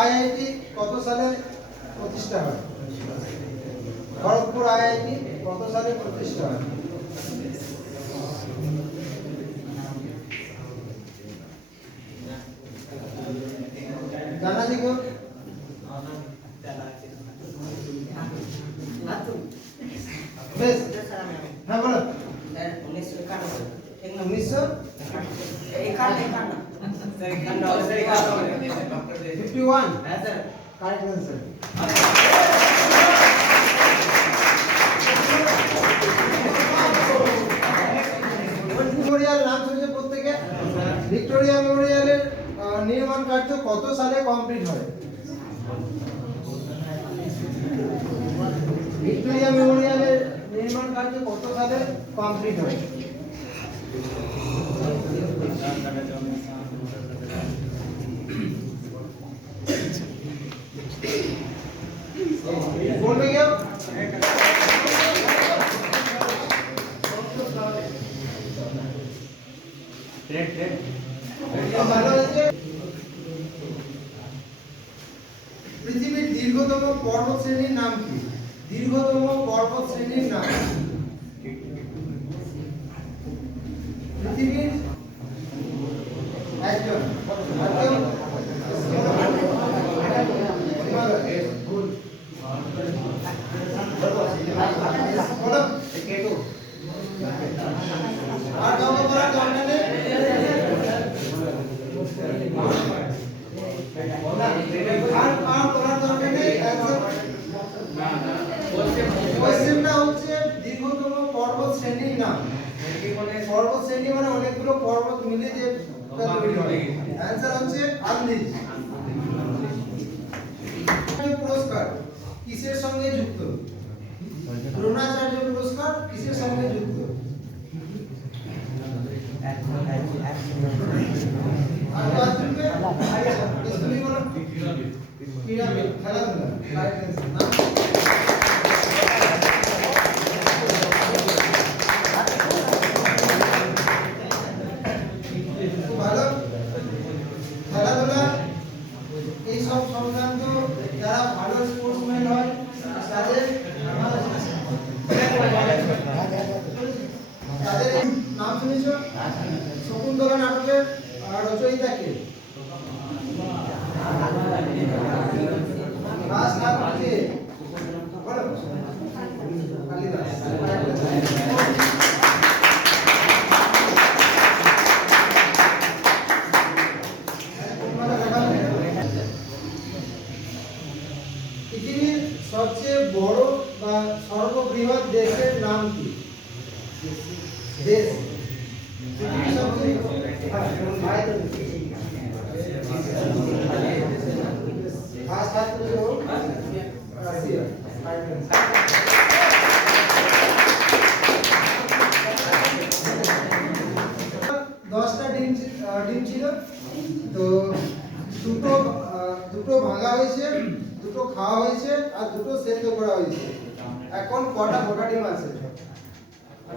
IIT কত সালে প্রতিষ্ঠা হয়? খড়গপুর আইআইটি কত সালে প্রতিষ্ঠা হয়? জানা আছে কেউ? বেশ, হ্যাঁ বলো। 1951 কারেক্ট आंसर। মেমোরিয়াল নাম শুনেছে প্রত্যেকে? ভিক্টোরিয়া মেমোরিয়ালের নির্মাণ কার্য কত সালে কমপ্লিট হয়? ভিক্টোরিয়া মেমোরিয়ালের নির্মাণ কার্য কত সালে কমপ্লিট হয়? বলবে কেউ? ভালো হয়েছে। পৃথিবীর দীর্ঘতম পর্বত শ্রেণীর নাম কি? দীর্ঘতম পর্বত শ্রেণীর নাম পৃথিবীর একজন আর কাউকে বলার দরকার নেই। কোশ্চেনটা হচ্ছে দীর্ঘতম পর্বত শ্রেণীর নাম। পর্বত শ্রেণী মানে অনেকগুলো পর্বত মিলে যে তৈরি হয়। অ্যানসার হচ্ছে আন্দিজ। পুরস্কার কিসের সঙ্গে যুক্ত? দ্রোণাচার্য পুরস্কার কিসের সঙ্গে যুক্ত? আর বাজবে তুমি বলো। পিরামিড খেলাধুলা রাইট অ্যানসার। ভালো খেলাধুলা এই সব সংক্রান্ত যারা ভালো স্পোর্টসম্যান হয় তাদের নাম শুনেছ? শকুন্তলা নাটকের রচয়িতা কে? পৃথিবীর সবচেয়ে বড় বা সর্ববৃহৎ দেশের নাম কি? দেশ পৃথিবীর সবচেয়ে রাশিয়া। 10টা ডিম ছিল, তো দুটো ভাঙা হয়েছে, দুটো খাওয়া হয়েছে আর দুটো সেদ্ধ করা হয়েছে। এখন কটা গোটা ডিম আছে?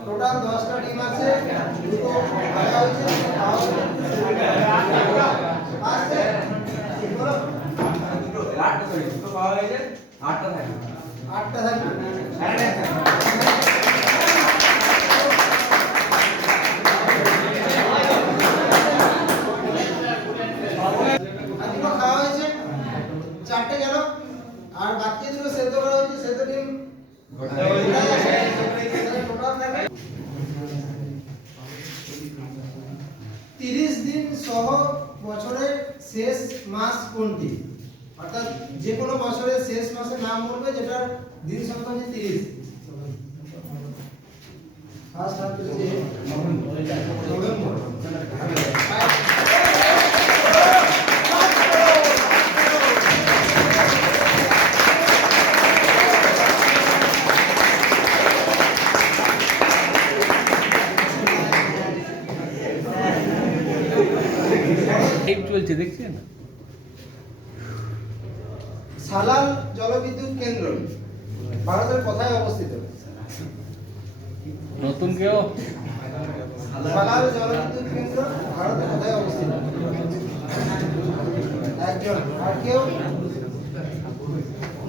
টোটাল 10টা ডিম আছে, দুটো ভাঙা হয়েছে, খাওয়া হয়েছে। আছে বলো। দুটো খাওয়া হয়েছে, 8টা থাকবে। 8টা থাকবে। খাওয়া হয়েছে, 4টে গেল, আর বাকি দুটো সেদ্ধ করা হয়েছে, সেদ্ধ ডিম 30 দিন সহ বছরের শেষ মাস কোনটি? অর্থাৎ যে কোনো বছরের শেষ মাসের নাম বলবে যেটার দিন সংখ্যা হচ্ছে 30। ফার্স্ট হাফ হচ্ছে নভেম্বর। চলছে দেখছেন? সালাল জলবিদ্যুৎ কেন্দ্র ভারতের কোথায় অবস্থিত? নতুন কেউ? সালাল জলবিদ্যুৎ কেন্দ্র ভারতের কোথায় অবস্থিত? একজন। আর কেউ?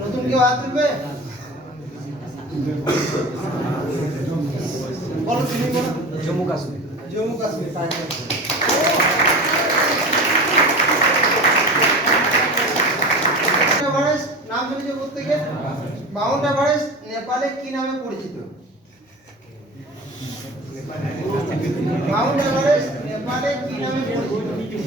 নতুন কেউ হাত তুলবে? বলো, তুমি বলো। জম্মু কাশ্মীর। জম্মু কাশ্মীর, ফাইনাল। এভারেস্ট নাম শুনেছো প্রত্যেকে? মাউন্ট এভারেস্ট নেপালে কি নামে পরিচিত? মাউন্ট এভারেস্ট নেপালে কি নামে পরিচিত?